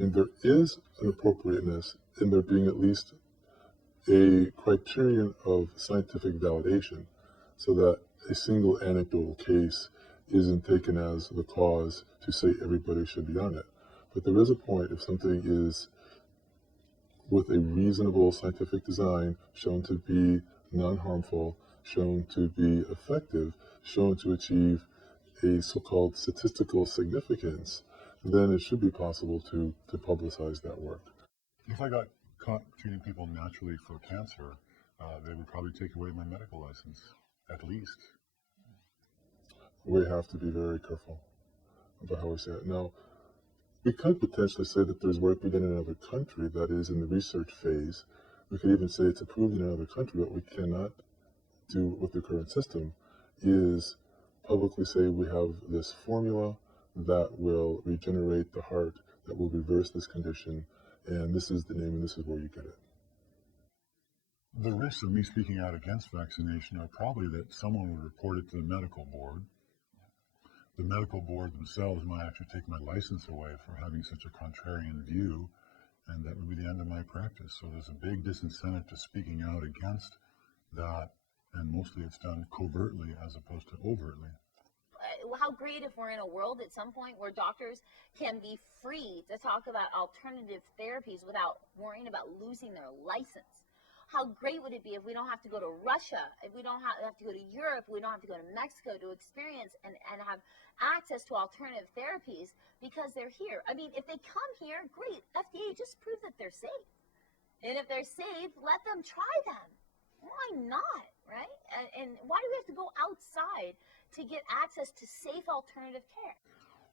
And there is an appropriateness in there being at least a criterion of scientific validation so that a single anecdotal case isn't taken as the cause to say everybody should be on it. But there is a point if something is with a reasonable scientific design shown to be non-harmful, shown to be effective, shown to achieve a so-called statistical significance, then it should be possible to publicize that work. If I got caught treating people naturally for cancer, they would probably take away my medical license, at least. We have to be very careful about how we say it. Now, we could potentially say that there's work being done in another country that is in the research phase. We could even say it's approved in another country. What we cannot do with the current system is publicly say we have this formula that will regenerate the heart, that will reverse this condition, and this is the name and this is where you get it. The risks of me speaking out against vaccination are probably that someone would report it to the medical board. The medical board themselves might actually take my license away for having such a contrarian view, and that would be the end of my practice. So there's a big disincentive to speaking out against that, and mostly it's done covertly as opposed to overtly. How great if we're in a world at some point where doctors can be free to talk about alternative therapies without worrying about losing their license. How great would it be if we don't have to go to Russia, if we don't have to go to Europe, we don't have to go to Mexico to experience and have access to alternative therapies because they're here. I mean, if they come here, great. FDA, just prove that they're safe. And if they're safe, let them try them. Why not, right? And why do we have to go outside to get access to safe alternative care?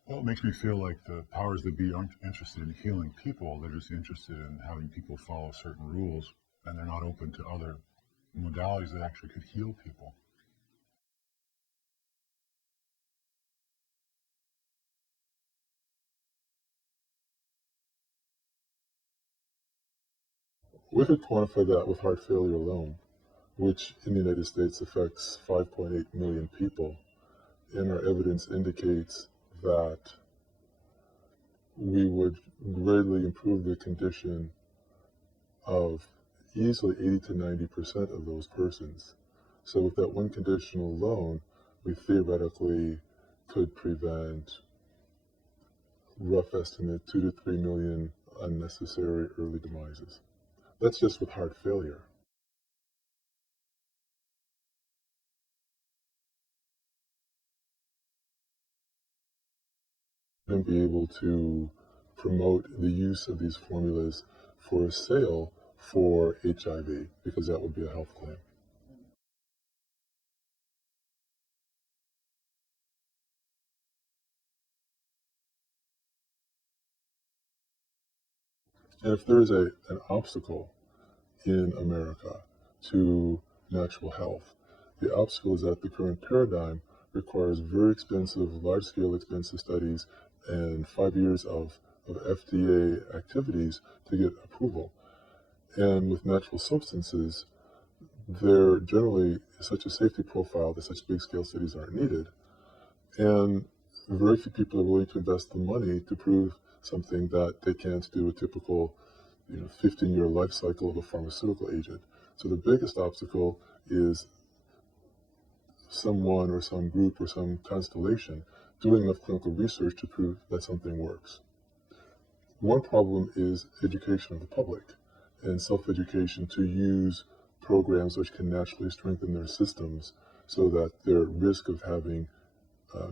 Well, it makes me feel like the powers that be aren't interested in healing people. They're just interested in having people follow certain rules, and they're not open to other modalities that actually could heal people. We could quantify that with heart failure alone, which in the United States affects 5.8 million people, and our evidence indicates that we would greatly improve the condition of easily 80 to 90% of those persons. So with that one condition alone, we theoretically could prevent, rough estimate, 2 to 3 million unnecessary early demises. That's just with heart failure. And be able to promote the use of these formulas for sale for HIV, because that would be a health claim. And if there is an obstacle in America to natural health, the obstacle is that the current paradigm requires very expensive, large-scale expensive studies and 5 years of FDA activities to get approval. And with natural substances, there generally is such a safety profile that such big-scale studies aren't needed. And very few people are willing to invest the money to prove something that they can't do a typical 15-year life cycle of a pharmaceutical agent. So the biggest obstacle is someone or some group or some constellation doing enough clinical research to prove that something works. One problem is education of the public and self-education to use programs which can naturally strengthen their systems so that their risk of having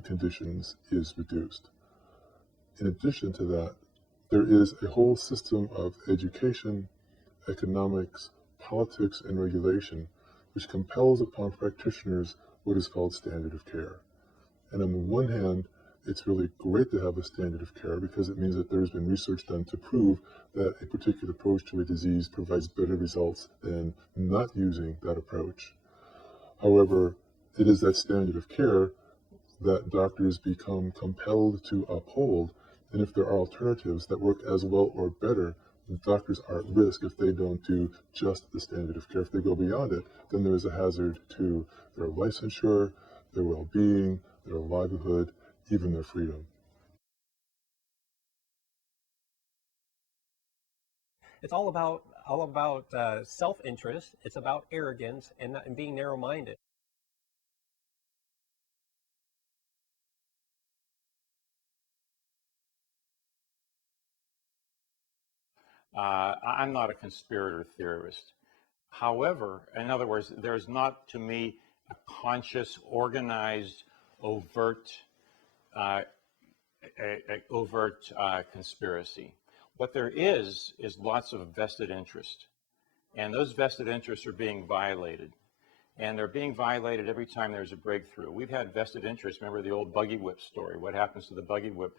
conditions is reduced. In addition to that, there is a whole system of education, economics, politics, and regulation which compels upon practitioners what is called standard of care. And on the one hand, it's really great to have a standard of care because it means that there's been research done to prove that a particular approach to a disease provides better results than not using that approach. However, it is that standard of care that doctors become compelled to uphold, and if there are alternatives that work as well or better, doctors are at risk if they don't do just the standard of care. If they go beyond it, then there is a hazard to their licensure, their well-being, their livelihood, even their freedom. It's all about self-interest. It's about arrogance and being narrow-minded. I'm not a conspirator theorist. However, in other words, there's not, to me, a conscious, organized, overt, uh, conspiracy. What there is lots of vested interest, and those vested interests are being violated. And they're being violated every time there's a breakthrough. We've had vested interests. Remember the old buggy whip story. What happens to the buggy whip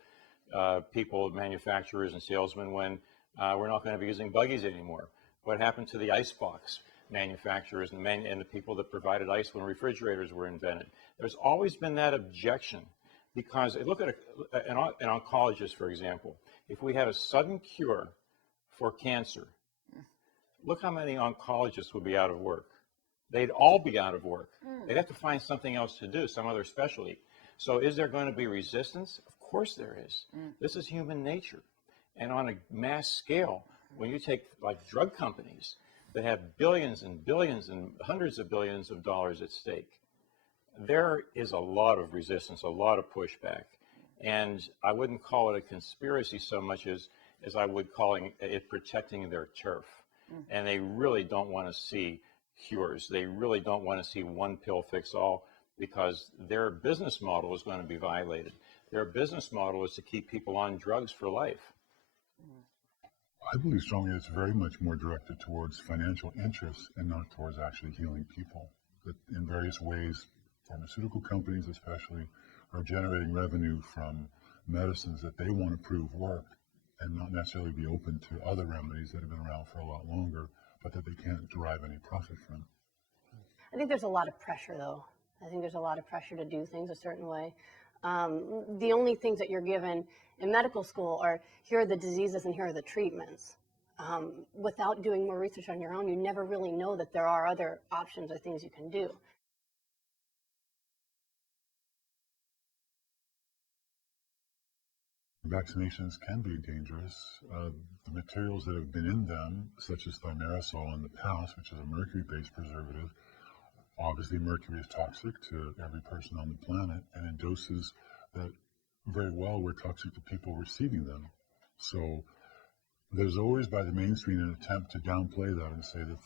people, manufacturers, and salesmen when we're not going to be using buggies anymore? What happened to the icebox manufacturers and the people that provided ice when refrigerators were invented? There's always been that objection because look at an oncologist, for example. If we had a sudden cure for cancer, look how many oncologists would be out of work. They'd all be out of work. They'd have to find something else to do, some other specialty. So is there going to be resistance? Of course there is. This is human nature. And on a mass scale, when you take like drug companies that have billions and billions and hundreds of billions of dollars at stake, there is a lot of resistance, a lot of pushback. And I wouldn't call it a conspiracy so much as I would call it protecting their turf. And they really don't want to see cures. They really don't want to see one pill fix all because their business model is going to be violated. Their business model is to keep people on drugs for life. I believe strongly it's very much more directed towards financial interests and not towards actually healing people. That in various ways, pharmaceutical companies especially are generating revenue from medicines that they want to prove work and not necessarily be open to other remedies that have been around for a lot longer, but that they can't derive any profit from. I think there's a lot of pressure, though. I think there's a lot of pressure to do things a certain way. The only things that you're given in medical school are here are the diseases and here are the treatments. Without doing more research on your own, you never really know that there are other options or things you can do. Vaccinations can be dangerous. The materials that have been in them, such as thimerosal in the past, which is a mercury-based preservative, obviously mercury is toxic to every person on the planet, and in doses that very well were toxic to people receiving them. So there's always by the mainstream an attempt to downplay that and say that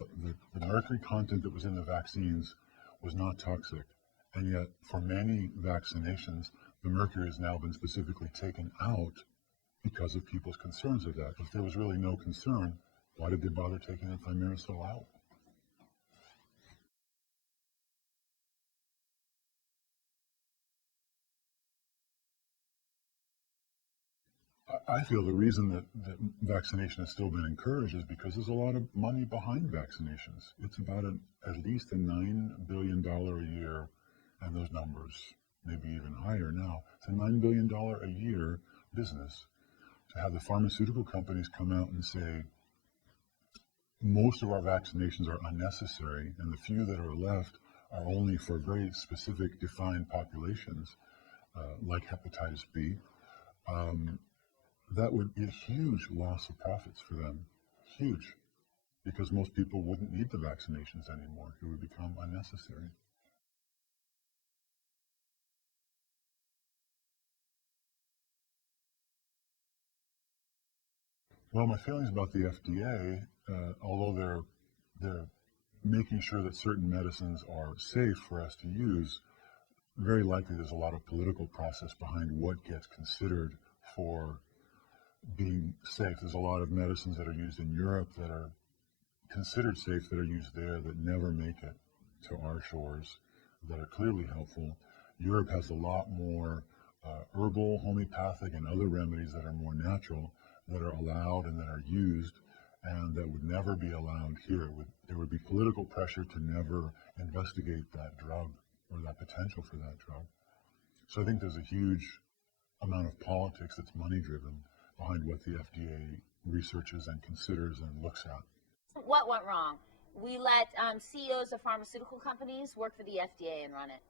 the mercury content that was in the vaccines was not toxic. And yet for many vaccinations, the mercury has now been specifically taken out because of people's concerns of that. If there was really no concern, why did they bother taking the thimerosal out? I feel the reason that vaccination has still been encouraged is because there's a lot of money behind vaccinations. It's about at least a $9 billion a year, and those numbers may be even higher now. It's a $9 billion a year business. To have the pharmaceutical companies come out and say, most of our vaccinations are unnecessary, and the few that are left are only for very specific defined populations, like hepatitis B. That would be a huge loss of profits for them, huge, because most people wouldn't need the vaccinations anymore. It would become unnecessary. Well, my feelings about the FDA, although they're making sure that certain medicines are safe for us to use, very likely there's a lot of political process behind what gets considered for being safe. There's a lot of medicines that are used in Europe that are considered safe that are used there that never make it to our shores that are clearly helpful. Europe has a lot more herbal, homeopathic, and other remedies that are more natural that are allowed and that are used and that would never be allowed here. There would be political pressure to never investigate that drug or that potential for that drug. So I think there's a huge amount of politics that's money driven behind what the FDA researches and considers and looks at. What went wrong? We let CEOs of pharmaceutical companies work for the FDA and run it.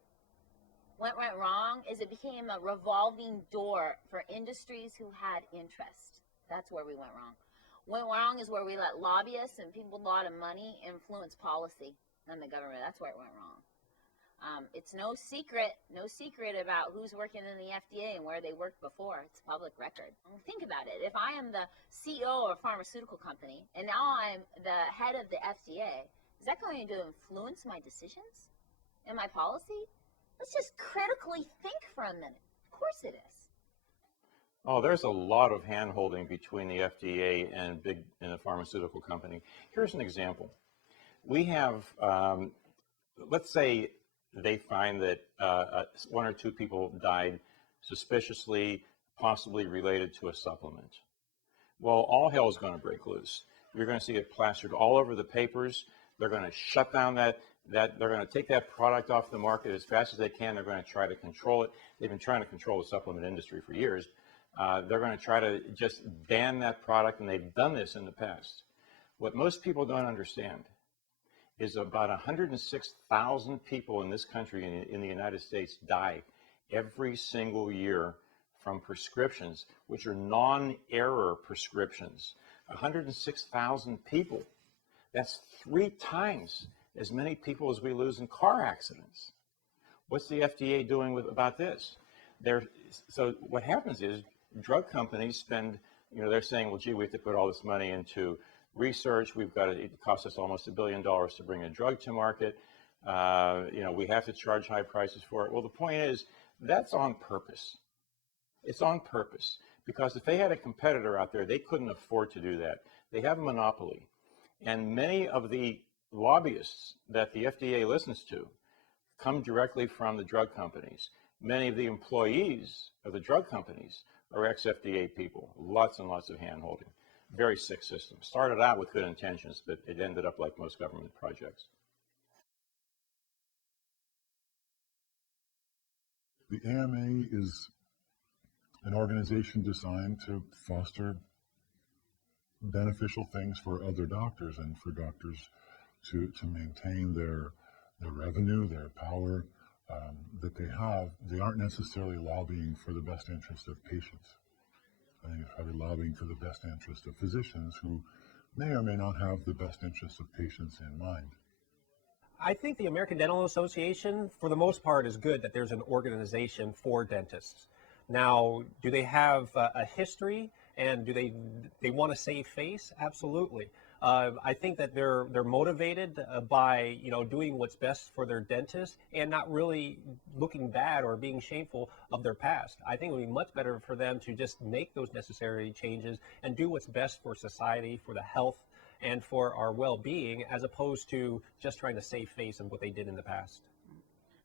What went wrong is it became a revolving door for industries who had interest. That's where we went wrong. Went wrong is where we let lobbyists and people with a lot of money influence policy in the government. That's where it went wrong. It's no secret about who's working in the FDA and where they worked before. It's public record. Think about it. If I am the CEO of a pharmaceutical company and now I'm the head of the FDA, is that going to influence my decisions and my policy? Let's just critically think for a minute. Of course it is. Oh, there's a lot of hand-holding between the FDA and a pharmaceutical company. Here's an example. We have, let's say they find that one or two people died suspiciously, possibly related to a supplement. Well, all hell is going to break loose. You're going to see it plastered all over the papers. They're going to shut down they're going to take that product off the market as fast as they can. They're going to try to control it. They've been trying to control the supplement industry for years. They're going to try to just ban that product, and they've done this in the past. What most people don't understand is about 106,000 people in this country, in the United States, die every single year from prescriptions, which are non-error prescriptions. 106,000 people. That's 3 times as many people as we lose in car accidents. What's the FDA doing about this? So what happens is drug companies spend, they're saying, well, gee, we have to put all this money into research. It costs us almost $1 billion to bring a drug to market. We have to charge high prices for it. Well, the point is, that's on purpose. It's on purpose, because if they had a competitor out there, they couldn't afford to do that. They have a monopoly. And many of the lobbyists that the FDA listens to come directly from the drug companies. Many of the employees of the drug companies are ex-FDA people. Lots and lots of hand-holding. Very sick system. Started out with good intentions, but it ended up like most government projects. The AMA is an organization designed to foster beneficial things for other doctors and for doctors to maintain their revenue, their power that they have. They aren't necessarily lobbying for the best interest of patients. I think it's probably lobbying for the best interest of physicians who may or may not have the best interests of patients in mind. I think the American Dental Association, for the most part, is good that there's an organization for dentists. Now, do they have a history, and do they want to save face? Absolutely. I think that they're motivated by doing what's best for their dentist and not really looking bad or being shameful of their past. I think it would be much better for them to just make those necessary changes and do what's best for society, for the health, and for our well-being, as opposed to just trying to save face of what they did in the past.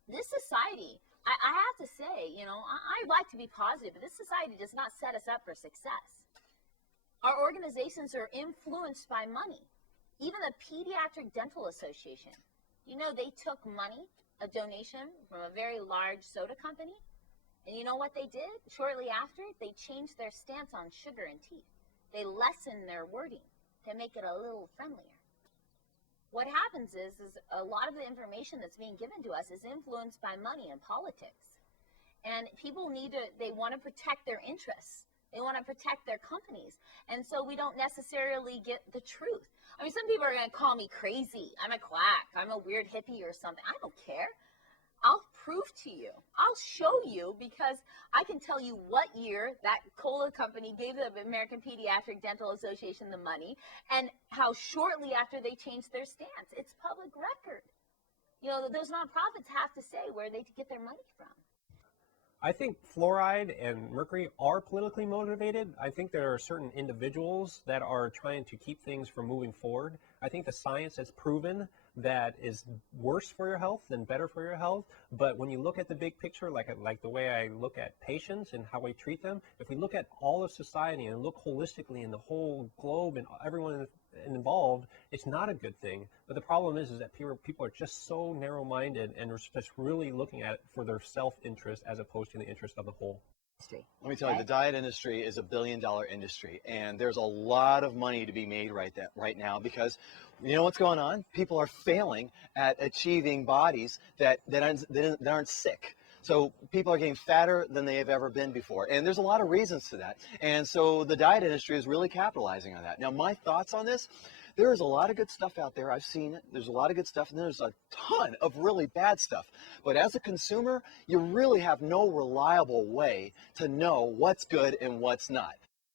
This society, I have to say, I'd like to be positive, but this society does not set us up for success. Our organizations are influenced by money. Even the Pediatric Dental Association, they took money, a donation from a very large soda company, and you know what they did? Shortly after, they changed their stance on sugar and teeth. They lessened their wording to make it a little friendlier. What happens is a lot of the information that's being given to us is influenced by money and politics. And people they want to protect their interests. They want to protect their companies. And so we don't necessarily get the truth. I mean, some people are going to call me crazy. I'm a quack. I'm a weird hippie or something. I don't care. I'll prove to you. I'll show you, because I can tell you what year that cola company gave the American Pediatric Dental Association the money and how shortly after they changed their stance. It's public record. Those nonprofits have to say where they get their money from. I think fluoride and mercury are politically motivated. I think there are certain individuals that are trying to keep things from moving forward. I think the science has proven that is worse for your health than better for your health. But when you look at the big picture, like the way I look at patients and how we treat them, if we look at all of society and look holistically in the whole globe and everyone involved, it's not a good thing. But the problem is that people are just so narrow-minded and are just really looking at it for their self-interest as opposed to the interest of the whole. Let me tell you, the diet industry is $1 billion industry, and there's a lot of money to be made right now, because you know what's going on? People are failing at achieving bodies that aren't sick. So people are getting fatter than they have ever been before. And there's a lot of reasons to that. And so the diet industry is really capitalizing on that. Now, my thoughts on this, there is a lot of good stuff out there. I've seen it. There's a lot of good stuff, and there's a ton of really bad stuff. But as a consumer, you really have no reliable way to know what's good and what's not.